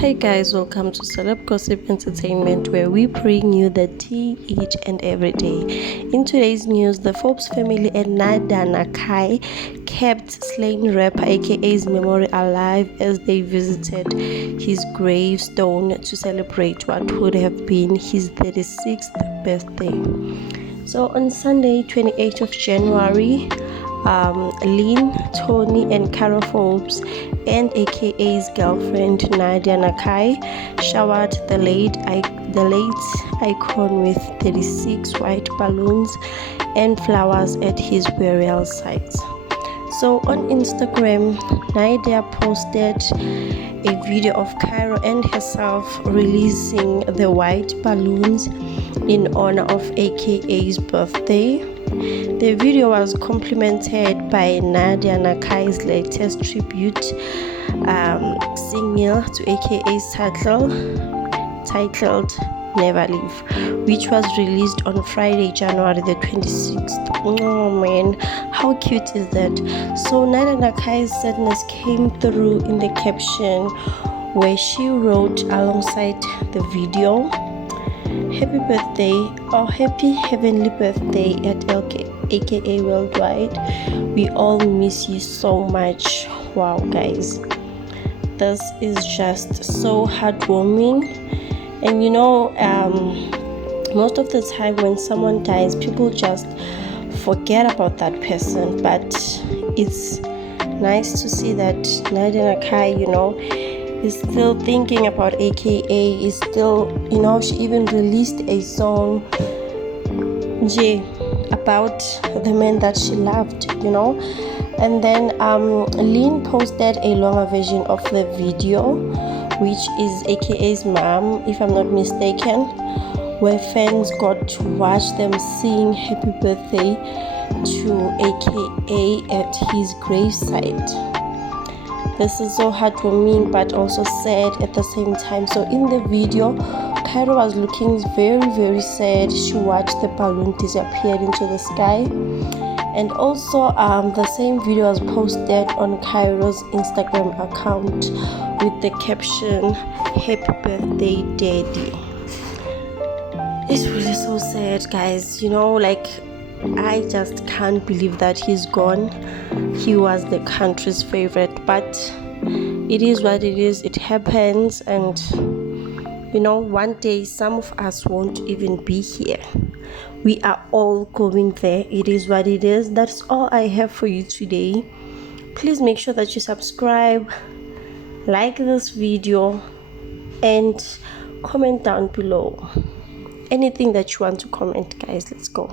Hi guys, welcome to Celeb Gossip Entertainment, where we bring you the tea each and every day. In today's news, the Forbes family and Nadia Nakai kept slain rapper AKA's memory alive as they visited his gravestone to celebrate what would have been his 36th birthday. So on Sunday, 28th of January, Lynn, Tony, and Carol Forbes and AKA's girlfriend Nadia Nakai showered the late icon with 36 white balloons and flowers at his burial site. So on Instagram, Nadia posted a video of Cairo and herself releasing the white balloons in honor of AKA's birthday. The video was complemented by Nadia Nakai's latest tribute single to AKA's titled Never Leave, which was released on Friday, January the 26th. Oh man, how cute is that? So Nadia Nakai's sadness came through in the caption, where she wrote alongside the video, "Happy birthday, or happy heavenly birthday at AKA Worldwide. We all miss you so much." Wow guys, this is just so heartwarming. And most of the time when someone dies, people just forget about that person, but it's nice to see that Nadia Nakai is still thinking about AKA, is still, she even released a song about the man that she loved, And then Lynn posted a longer version of the video, which is AKA's mom, if I'm not mistaken, where fans got to watch them sing happy birthday to AKA at his gravesite. This is so heartwarming but also sad at the same time. So in the video, Cairo was looking very, very sad. She watched the balloon disappear into the sky. And also the same video was posted on Cairo's Instagram account with the caption, "Happy birthday, daddy." It's really so sad, guys. I just can't believe that he's gone. He was the country's favorite, but it is what it is. It happens, and one day some of us won't even be here. We are all going there. It is what it is. That's all I have for you today. Please make sure that you subscribe, like this video, and comment down below anything that you want to comment, guys. Let's go.